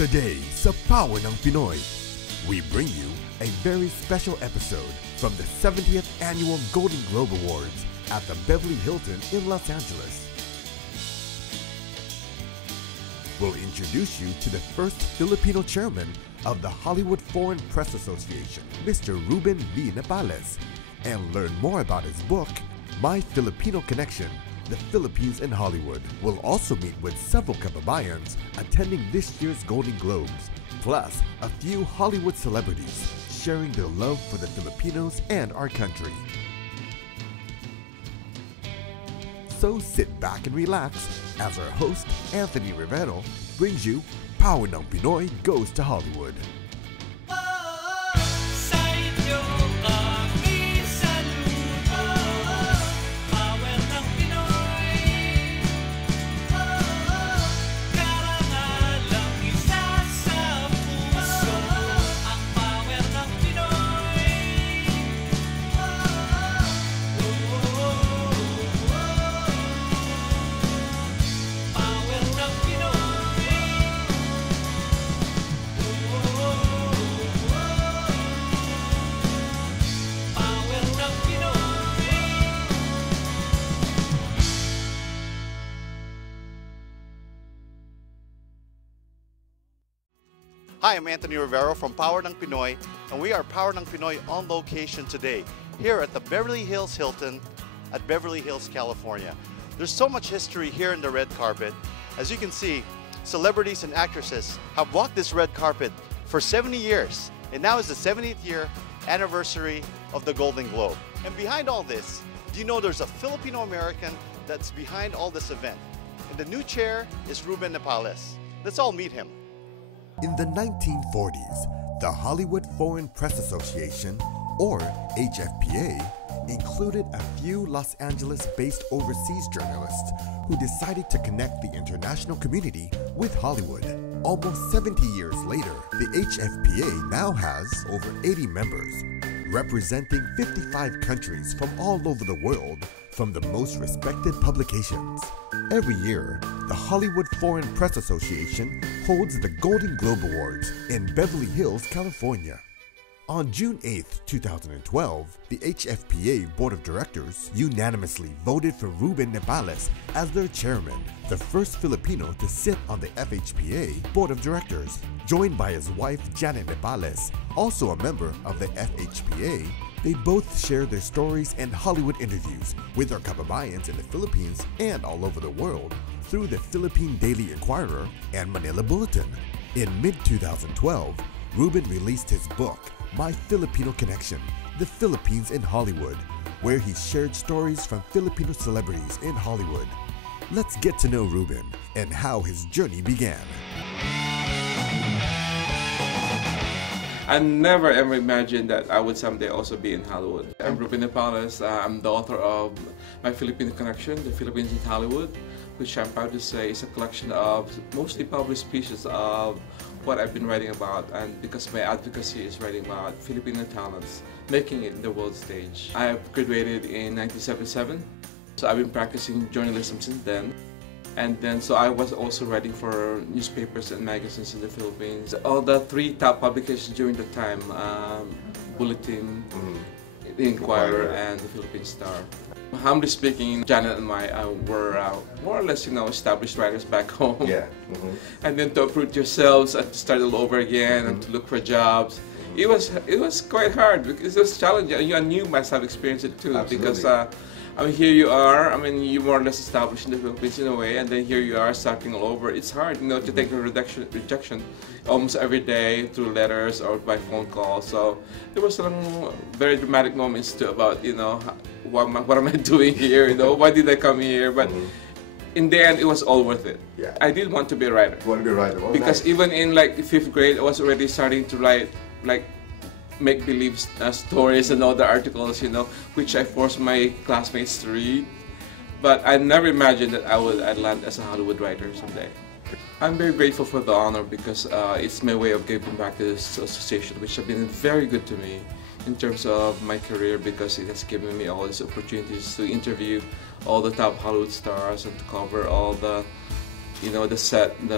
Today sa Power ng Pinoy, we bring you a very special episode from the 70th Annual Golden Globe Awards at the Beverly Hilton in Los Angeles. We'll introduce you to the first Filipino chairman of the Hollywood Foreign Press Association, Mr. Ruben V. Napales, and learn more about his book, My Filipino Connection, The Philippines in Hollywood. We'll also meet with several kababayans attending this year's Golden Globes, plus a few Hollywood celebrities sharing their love for the Filipinos and our country. So sit back and relax as our host, Anthony Rivero, brings you Power ng Pinoy Goes to Hollywood. Hi, I'm Anthony Rivero from Power ng Pinoy, and we are Power ng Pinoy on location today here at the Beverly Hills Hilton at Beverly Hills, California. There's so much history here in the red carpet. As you can see, celebrities and actresses have walked this red carpet for 70 years, and now is the 70th year anniversary of the Golden Globe. And behind all this, do you know there's a Filipino-American that's behind all this event? And the new chair is Ruben Napales. Let's all meet him. In the 1940s, the Hollywood Foreign Press Association, or HFPA, included a few Los Angeles-based overseas journalists who decided to connect the international community with Hollywood. Almost 70 years later, the HFPA now has over 80 members, representing 55 countries from all over the world from the most respected publications. Every year, the Hollywood Foreign Press Association holds the Golden Globe Awards in Beverly Hills, California. On June 8, 2012, the HFPA Board of Directors unanimously voted for Ruben Napales as their chairman, the first Filipino to sit on the FHPA Board of Directors. Joined by his wife Janet Napales, also a member of the FHPA, they both share their stories and Hollywood interviews with our kababayans in the Philippines and all over the world through the Philippine Daily Inquirer and Manila Bulletin. In mid-2012, Ruben released his book, My Filipino Connection, The Philippines in Hollywood, where he shared stories from Filipino celebrities in Hollywood. Let's get to know Ruben and how his journey began. I never ever imagined that I would someday also be in Hollywood. I'm Ruben Napales. I'm the author of My Filipino Connection, The Philippines in Hollywood, which I'm proud to say is a collection of mostly published pieces of what I've been writing about, and because my advocacy is writing about Filipino talents, making it in the world stage. I graduated in 1977, so I've been practicing journalism since then. And then, so I was also writing for newspapers and magazines in the Philippines. All the three top publications during the time, Bulletin, The Inquirer, and the Philippine Star. Humbly speaking, Janet and I were more or less, established writers back home. Yeah. And then to uproot yourselves and to start all over again and to look for jobs. It was quite hard because it was challenging. I knew myself experienced it too. Absolutely. Because here you are, you more or less established in the Philippines in a way, and then here you are starting all over. It's hard, to take the rejection almost every day through letters or by phone calls. So there were some very dramatic moments too about, what am I doing here? Why did I come here? But in the end, it was all worth it. Yeah. I did want to be a writer. You want to be a writer? Oh, because nice. Even in like 5th grade, I was already starting to write make-believe stories and other articles, which I forced my classmates to read. But I never imagined that I'd land as a Hollywood writer someday. I'm very grateful for the honor because it's my way of giving back to this association, which has been very good to me in terms of my career, because it has given me all these opportunities to interview all the top Hollywood stars and to cover all the you know, including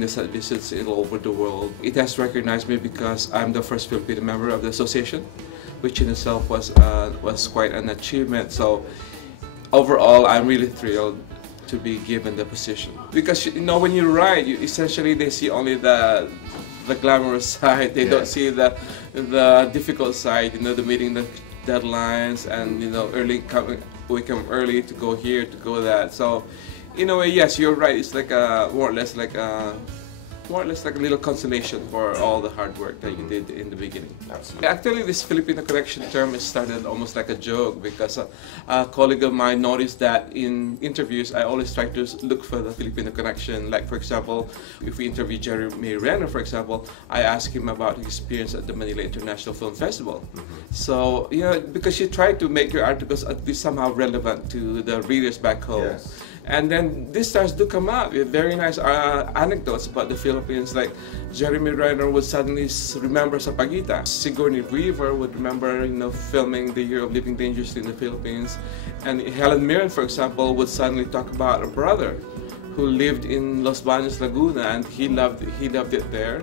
the set visits all over the world. It has recognized me because I'm the first Filipino member of the association, which in itself was quite an achievement. So overall, I'm really thrilled to be given the position. Because you know, when you write, essentially they see only the glamorous side. They don't see the difficult side. You know, the meeting the deadlines and, you know, we come early to go here, to go that. So in a way, yes, you're right. It's like more or less like a little consolation for all the hard work that you did in the beginning. Absolutely. Actually, this Filipino connection term is started almost like a joke because a colleague of mine noticed that in interviews, I always try to look for the Filipino connection. Like, for example, if we interview Jeremy Renner, for example, I ask him about his experience at the Manila International Film Festival. So, you know, because you try to make your articles at least somehow relevant to the readers back home. Yes. And then these stars do come up with very nice anecdotes about the Philippines. Like Jeremy Renner would suddenly remember Sapaguita. Sigourney Weaver would remember, you know, filming The Year of Living Dangerously in the Philippines. And Helen Mirren, for example, would suddenly talk about a brother who lived in Los Baños, Laguna, and he loved it there.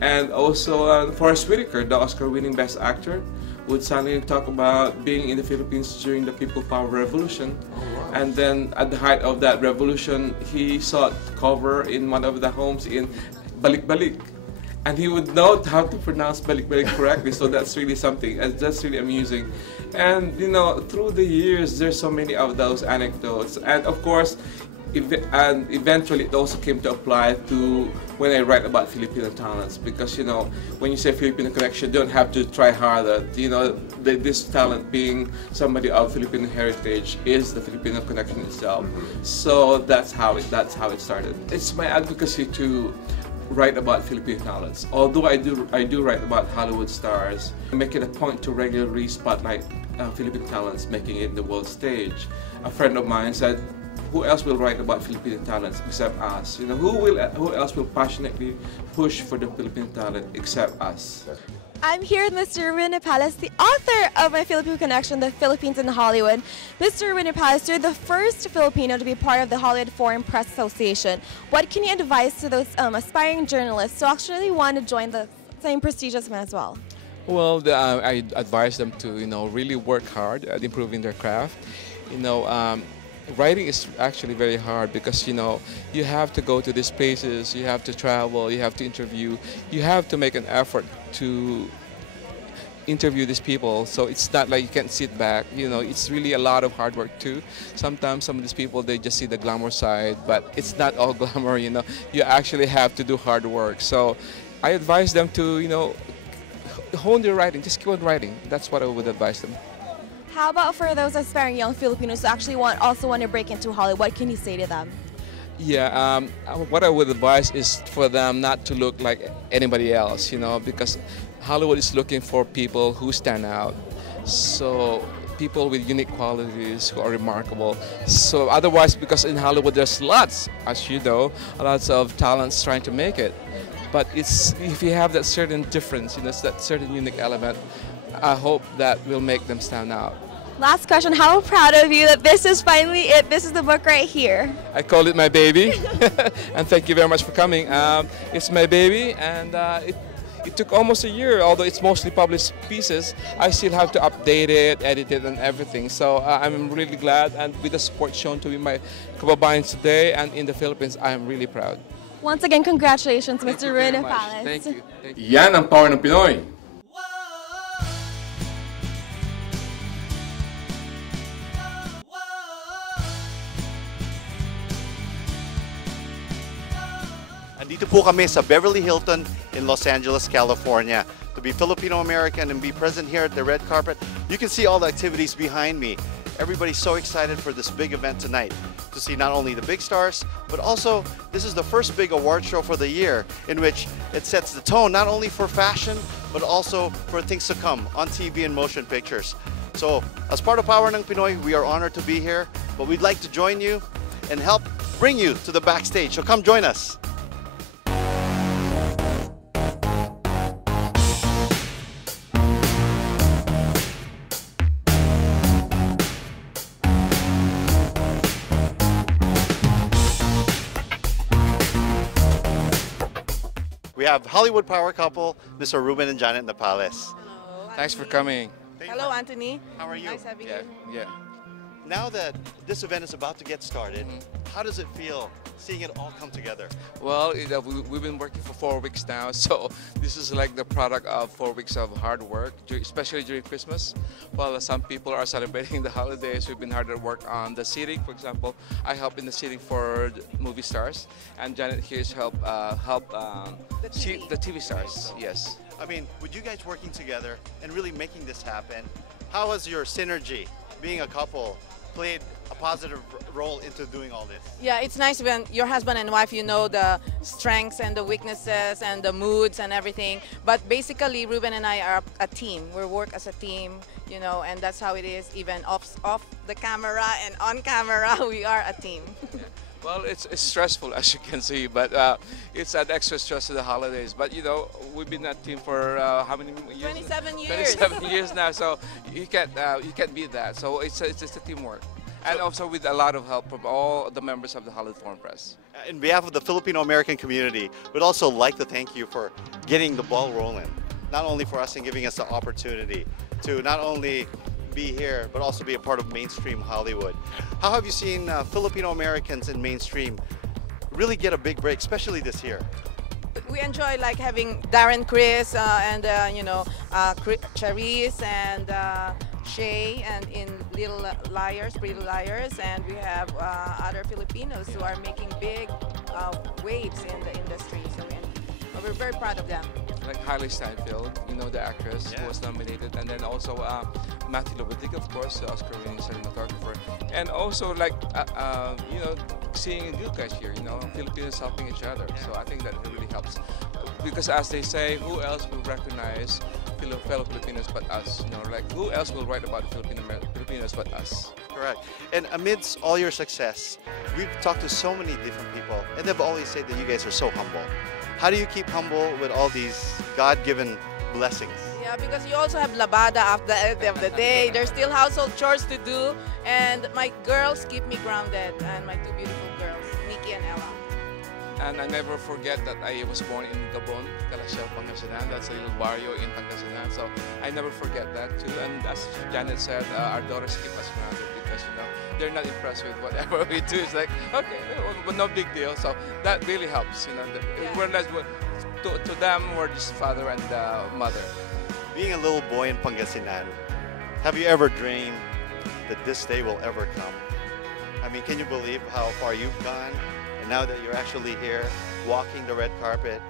And also Forrest Whitaker, the Oscar-winning Best Actor, would suddenly talk about being in the Philippines during the People Power Revolution. And then at the height of that revolution, he sought cover in one of the homes in Balik-Balik. And he would know how to pronounce Balik-Balik correctly, so that's really something. That's really amusing. And, you know, through the years, there's so many of those anecdotes. And of course, eventually it also came to apply to when I write about Filipino talents, because, you know, when you say Filipino connection, you don't have to try harder. You know, this talent being somebody of Filipino heritage is the Filipino connection itself. So that's how it started. It's my advocacy to write about Filipino talents. Although I do write about Hollywood stars, I make it a point to regularly spotlight Filipino talents making it in the world stage. A friend of mine said, who else will write about Filipino talents except us? You know, who else will passionately push for the Filipino talent except us? I'm here with Mr. Winipales, the author of My Filipino Connection, The Philippines in Hollywood. Mr. Winipales, you're the first Filipino to be part of the Hollywood Foreign Press Association. What can you advise to those aspiring journalists who actually want to join the same prestigious one as well? Well, I advise them to, you know, really work hard at improving their craft. You know, writing is actually very hard because, you know, you have to go to these places, you have to travel, you have to interview, you have to make an effort to interview these people. So it's not like you can sit back, you know, it's really a lot of hard work too. Sometimes some of these people, they just see the glamour side, but it's not all glamour, you know. You actually have to do hard work. So I advise them to, you know, hone their writing, just keep on writing. That's what I would advise them. How about for those aspiring young Filipinos who actually also want to break into Hollywood? What can you say to them? Yeah, what I would advise is for them not to look like anybody else, you know, because Hollywood is looking for people who stand out. So people with unique qualities who are remarkable. So otherwise, because in Hollywood there's lots, as you know, lots of talents trying to make it. But it's if you have that certain difference, you know, that certain unique element, I hope that will make them stand out. Last question, how proud of you that this is finally it? This is the book right here. I call it my baby, and thank you very much for coming. It's my baby, and it took almost a year, although it's mostly published pieces. I still have to update it, edit it, and everything. So I'm really glad, and with the support shown to my kababayans today and in the Philippines, I am really proud. Once again, congratulations, Mr. Winipales. Thank you. Thank you. Yan ang power ng Pinoy. Andito po kami sa Beverly Hilton in Los Angeles, California. To be Filipino-American and be present here at the red carpet, you can see all the activities behind me. Everybody's so excited for this big event tonight to see not only the big stars, but also this is the first big award show for the year in which it sets the tone not only for fashion, but also for things to come on TV and motion pictures. So as part of Power ng Pinoy, we are honored to be here, but we'd like to join you and help bring you to the backstage. So come join us. We have Hollywood power couple, Mr. Ruben and Janet Napales. Thanks for coming. Hello, Anthony. How are you? Nice having Yeah, you. yeah. Now that this event is about to get started, how does it feel seeing it all come together? Well, we've been working for 4 weeks now, so this is like the product of 4 weeks of hard work, especially during Christmas. While some people are celebrating the holidays, we've been hard at work on the seating. For example, I help in the seating for movie stars, and Janet here is help the TV stars. Yes. I mean, with you guys working together and really making this happen, how has your synergy, being a couple, played a positive role into doing all this? Yeah, it's nice when your husband and wife, you know the strengths and the weaknesses and the moods and everything. But basically, Ruben and I are a team. We work as a team, you know, and that's how it is. Even off the camera and on camera, we are a team. Well, it's stressful, as you can see, but it's an extra stress to the holidays. But you know, we've been a team for how many years? 27 years. 27 years now, so you can't beat that. So it's just a teamwork, and also with a lot of help from all the members of the Hollywood Foreign Press. In behalf of the Filipino-American community, we'd also like to thank you for getting the ball rolling. Not only for us and giving us the opportunity to not only be here, but also be a part of mainstream Hollywood. How have you seen Filipino Americans in mainstream really get a big break, especially this year? We enjoy like having Darren, Chris, and you know, Charisse and Shay, and in Little Liars, Pretty Liars, and we have other Filipinos who are making big waves in the industry. So we're very proud of them. Like Hailey Steinfeld, you know, the actress who was nominated, and then also Matthew Lovatic, of course, the Oscar-winning cinematographer, and also like you know, seeing you guys here, you know, Filipinos helping each other. So I think that really helps, because as they say, who else will recognize fellow Filipinos but us? You know, like who else will write about Filipinos but us? Correct. And amidst all your success, we've talked to so many different people, and they've always said that you guys are so humble. How do you keep humble with all these God-given blessings? Yeah, because you also have labada after the end of the day. There's still household chores to do, and my girls keep me grounded, and my two beautiful girls, Nikki and Ella. And I never forget that I was born in Gabon, Calasiao, Pangasinan. That's a little barrio in Pangasinan. So I never forget that too. And as Janet said, our daughters keep us grounded because, you know, they're not impressed with whatever we do. It's like, okay, well, no big deal. So that really helps, you know. We're not, to them, we're just father and mother. Being a little boy in Pangasinan, have you ever dreamed that this day will ever come? I mean, can you believe how far you've gone? And now that you're actually here, walking the red carpet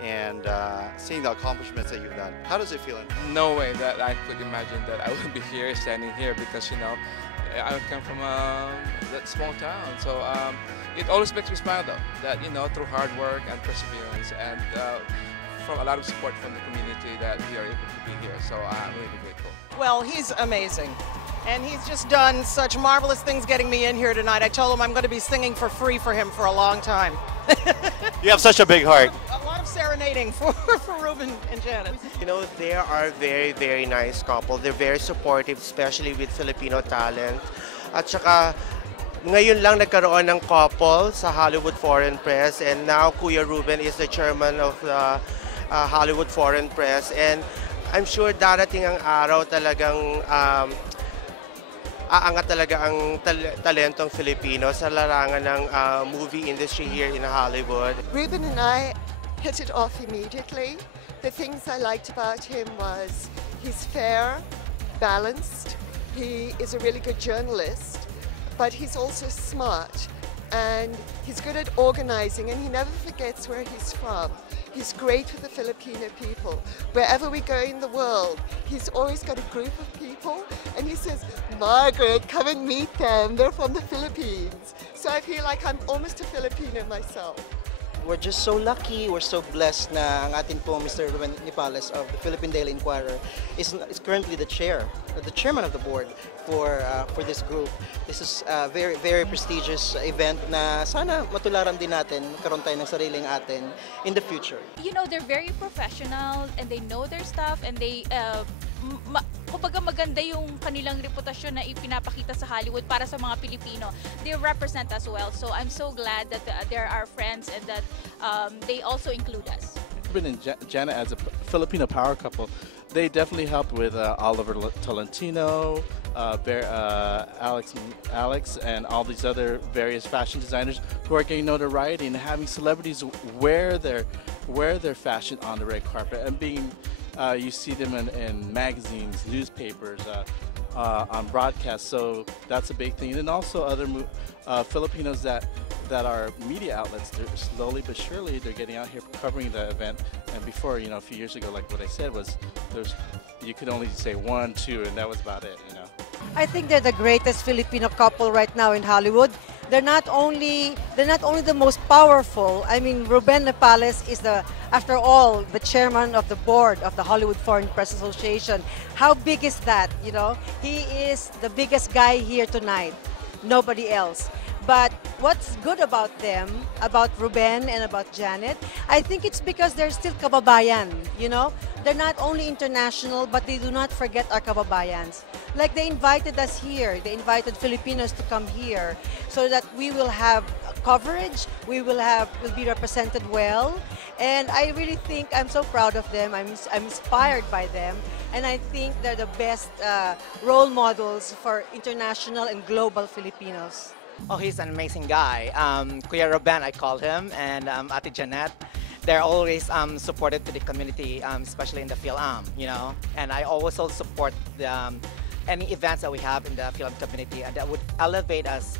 and seeing the accomplishments that you've done, how does it feel? No way that I could imagine that I would be here, standing here, because, you know, I come from that small town. So it always makes me smile, though, that, you know, through hard work and perseverance and from a lot of support from the community, that we are able to be here. So I'm really grateful. Well, he's amazing. And he's just done such marvelous things getting me in here tonight. I told him I'm going to be singing for free for him for a long time. You have such a big heart. A lot of serenading for Ruben and Janet. You know, they are very, very nice couple. They're very supportive, especially with Filipino talent. At saka, ngayon lang nagkaroon ng couple sa Hollywood Foreign Press, and now Kuya Ruben is the chairman of the Hollywood Foreign Press. And I'm sure darating ang araw talagang aangat talaga ang talentong Filipino sa larangan ng movie industry here in Hollywood. Ruben and I hit it off immediately. The things I liked about him was he's fair, balanced, he is a really good journalist, but he's also smart and he's good at organizing, and he never forgets where he's from. He's great with the Filipino people. Wherever we go in the world, he's always got a group of people and he says, Margaret, come and meet them. They're from the Philippines. So I feel like I'm almost a Filipino myself. We're just so lucky, we're so blessed na ang atin po Mr. Ruben Napales of the Philippine Daily Inquirer is currently the chairman of the board for this group. This is a very, very prestigious event na sana matularan din natin, magkaroon tayo ng sariling atin in the future. You know, they're very professional and they know their stuff, and they kumbaga maganda yung kanilang reputasyon na ipinapakita sa Hollywood para sa mga Pilipino. They represent us well. So I'm so glad that they're our friends and that they also include us. Ruben and Janet, as a Filipino power couple, they definitely helped with Oliver Tolentino, Alex, and all these other various fashion designers who are getting notoriety and having celebrities wear their fashion on the red carpet, and being you see them in magazines, newspapers, on broadcast. So that's a big thing. And also other Filipinos that are media outlets. They're slowly but surely they're getting out here covering the event. And before, a few years ago, like what I said was, you could only say 1, 2, and that was about it. I think they're the greatest Filipino couple right now in Hollywood. They're not only the most powerful. I mean, Ruben Nepales is after all, the chairman of the board of the Hollywood Foreign Press Association. How big is that? He is the biggest guy here tonight. Nobody else. But what's good about them, about Ruben and about Janet, I think it's because they're still kababayan, They're not only international, but they do not forget our kababayans. Like they invited us here, they invited Filipinos to come here so that we will have coverage, we'll be represented well. And I really think I'm so proud of them, I'm inspired by them. And I think they're the best role models for international and global Filipinos. Oh, he's an amazing guy. Kuya Ruben, I call him, and Ate Janet. They're always supportive to the community, especially in the film, And I always also support any events that we have in the film community, and that would elevate us,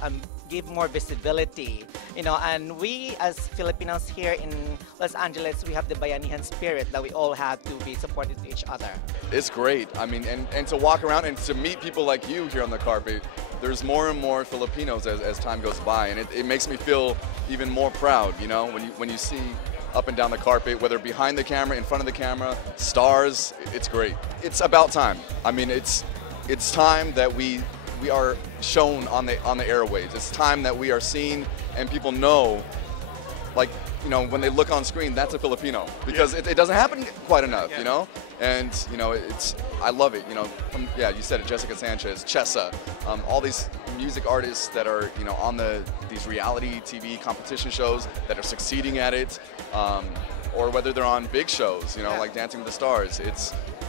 give more visibility, And we as Filipinos here in Los Angeles, we have the Bayanihan spirit that we all have to be supportive to each other. It's great. I mean, and to walk around and to meet people like you here on the carpet. There's more and more Filipinos as time goes by, and it makes me feel even more proud, when you see up and down the carpet, whether behind the camera, in front of the camera, stars, it's great. It's about time. I mean, it's time that we are shown on the airwaves. It's time that we are seen and people know, like, when they look on screen, that's a Filipino, because it doesn't happen quite enough, And I love it. You said it, Jessica Sanchez, Chessa, all these music artists that are on these reality TV competition shows that are succeeding at it, or whether they're on big shows, like Dancing with the Stars.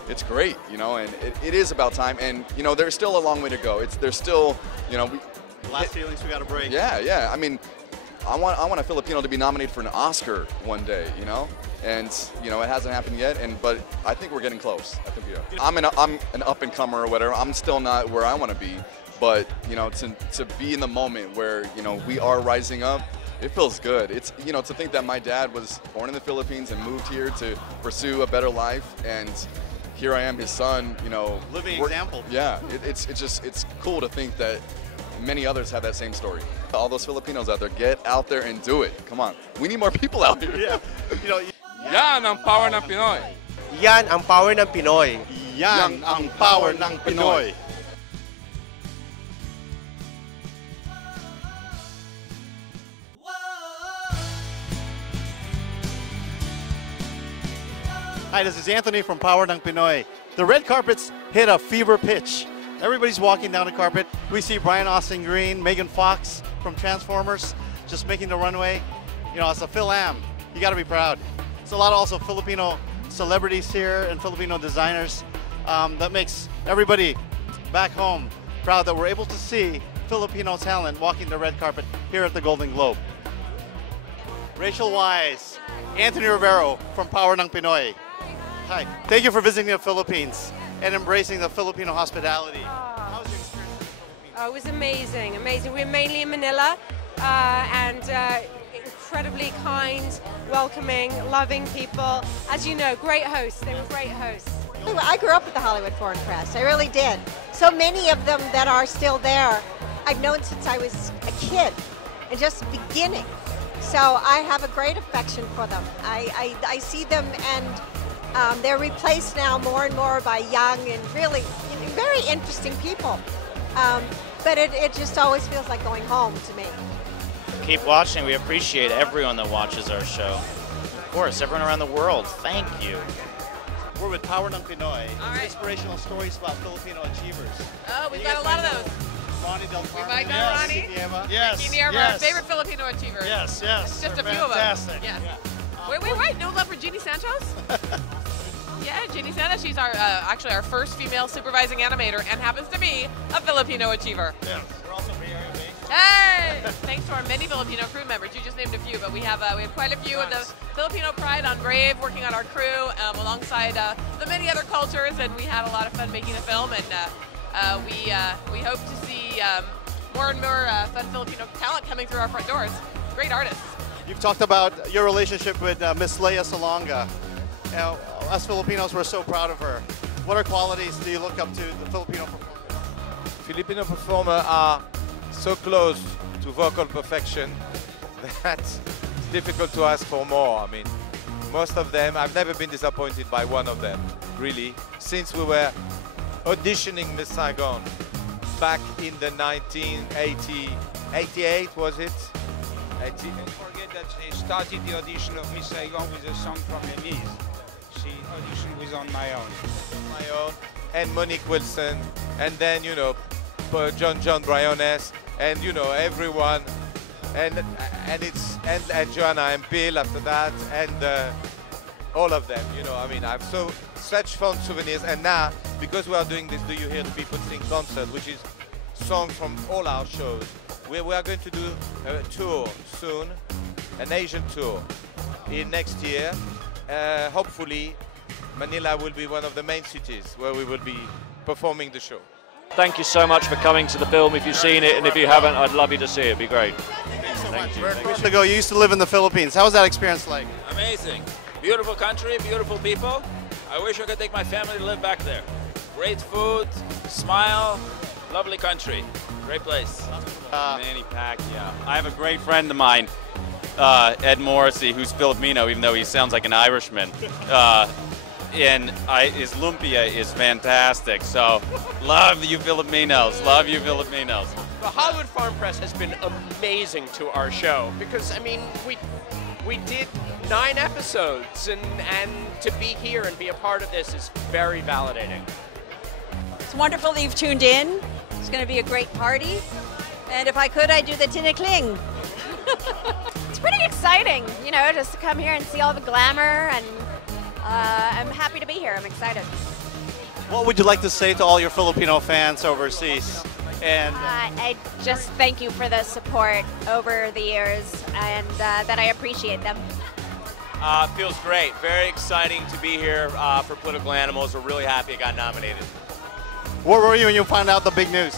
It's great, and it is about time. And there's still a long way to go. There's still last feelings we got to break. Yeah. I mean, I want a Filipino to be nominated for an Oscar one day, And it hasn't happened yet, but I think we're getting close. I think I'm an up and comer or whatever. I'm still not where I want to be, but to be in the moment where we are rising up, it feels good. It's to think that my dad was born in the Philippines and moved here to pursue a better life, and here I am, his son. Living example. Yeah, it's cool to think that many others have that same story. All those Filipinos out there, get out there and do it. Come on, we need more people out here. Yeah. Yan ang power ng Pinoy. Yan ang power ng Pinoy. Yan ang power ng Pinoy. Hi, this is Anthony from Power ng Pinoy. The red carpets hit a fever pitch. Everybody's walking down the carpet. We see Brian Austin Green, Megan Fox from Transformers just making the runway. As a Phil-Am, you got to be proud. It's a lot of also Filipino celebrities here and Filipino designers that makes everybody back home proud that we're able to see Filipino talent walking the red carpet here at the Golden Globe. Rachel Wise, Anthony Rivero from Power ng Pinoy. Hi, thank you for visiting the Philippines and embracing the Filipino hospitality. How was your experience in the Philippines? Oh, it was amazing, amazing. We're mainly in Manila and incredibly kind, welcoming, loving people. As you know, great hosts. They were great hosts. I grew up with the Hollywood Foreign Press. I really did. So many of them that are still there, I've known since I was a kid and just beginning. So I have a great affection for them. I see them, and they're replaced now more and more by young and really very interesting people. But it just always feels like going home to me. Keep watching. We appreciate everyone that watches our show. Of course, everyone around the world, thank you. We're with Power ng Pinoy. Inspirational stories about Filipino achievers. Oh, we've got a lot of those. Ronnie Del Carmen. We might got Ronnie. Yes. Nieva, our favorite Filipino achievers. Yes. Just a few of them. Fantastic. Yes. Yeah. Wait, no, remember Jeannie Santos? Yeah, Jeannie Santos. She's our actually our first female supervising animator and happens to be a Filipino achiever. Yeah. We're also very Hey! Thanks to our many Filipino crew members. You just named a few, but we have quite a few of the Filipino pride on Brave working on our crew alongside the many other cultures, and we had a lot of fun making the film, and we hope to see more and more fun Filipino talent coming through our front doors. Great artists. You've talked about your relationship with Miss Leia Salonga. You know, us Filipinos, we're so proud of her. What are qualities do you look up to the Filipino performers? Filipino performers are so close to vocal perfection that it's difficult to ask for more. I mean, most of them, I've never been disappointed by one of them, really. Since we were auditioning Miss Saigon back in the 1988, was it? Don't forget that she started the audition of Miss Saigon with a song from Elise. She auditioned with On My Own. My Own, and Monique Wilson, and then, you know, John Briones, and, you know, everyone, and Joanna and Bill after that, and all of them, you know. I mean, I have such fun souvenirs, and now, because we are doing this Do You Hear the People Sing concert, which is songs from all our shows, we are going to do a tour soon, an Asian tour in next year. Hopefully, Manila will be one of the main cities where we will be performing the show. Thank you so much for coming to the film. If you've seen it, and if you haven't, I'd love you to see it. It'd be great. Thanks so much. Years ago, you used to live in the Philippines. How was that experience like? Amazing. Beautiful country, beautiful people. I wish I could take my family to live back there. Great food, smile, lovely country. Great place. Manny Pacquiao. I have a great friend of mine, Ed Morrissey, who's Filipino, even though he sounds like an Irishman. And his lumpia is fantastic. So, love you Filipinos. Love you Filipinos. The Hollywood Foreign Press has been amazing to our show because, I mean, we did 9 episodes, and to be here and be a part of this is very validating. It's wonderful that you've tuned in. It's going to be a great party. And if I could, I'd do the Tinakling. It's pretty exciting, you know, just to come here and see all the glamour, and I'm happy to be here. I'm excited. What would you like to say to all your Filipino fans overseas? And I just thank you for the support over the years, and that I appreciate them. Feels great. Very exciting to be here for Political Animals. We're really happy I got nominated. Where were you when you found out the big news?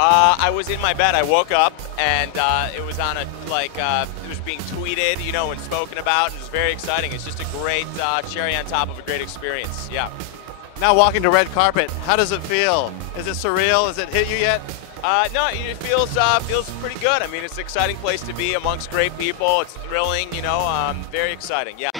I was in my bed. I woke up and it was on it was being tweeted, you know, and spoken about. And it was very exciting. It's just a great cherry on top of a great experience. Yeah. Now walking the red carpet, how does it feel? Is it surreal? Has it hit you yet? No, it feels pretty good. I mean, it's an exciting place to be amongst great people. It's thrilling, you know, very exciting. Yeah.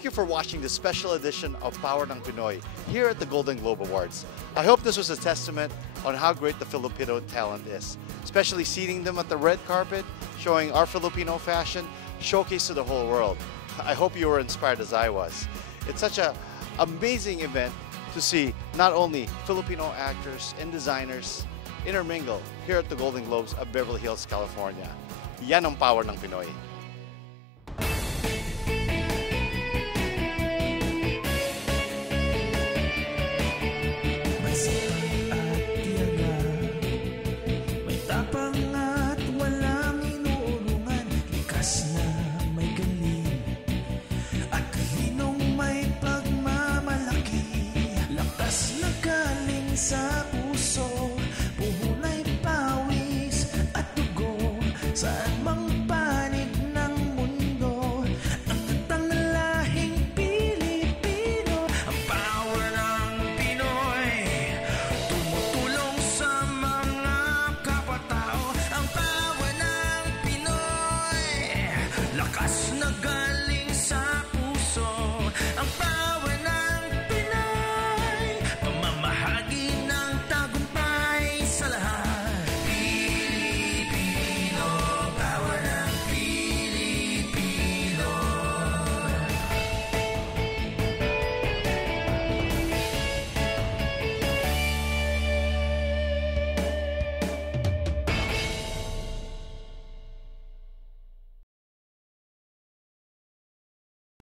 Thank you for watching this special edition of Power ng Pinoy here at the Golden Globe Awards. I hope this was a testament on how great the Filipino talent is, especially seeing them at the red carpet, showing our Filipino fashion, showcase to the whole world. I hope you were inspired as I was. It's such an amazing event to see not only Filipino actors and designers intermingle here at the Golden Globes of Beverly Hills, California. Yan ang power ng Pinoy. May tapang at walang inuurungan, likas na may galing, at kahinong may pagmamalaki, lakas na galing sa puso.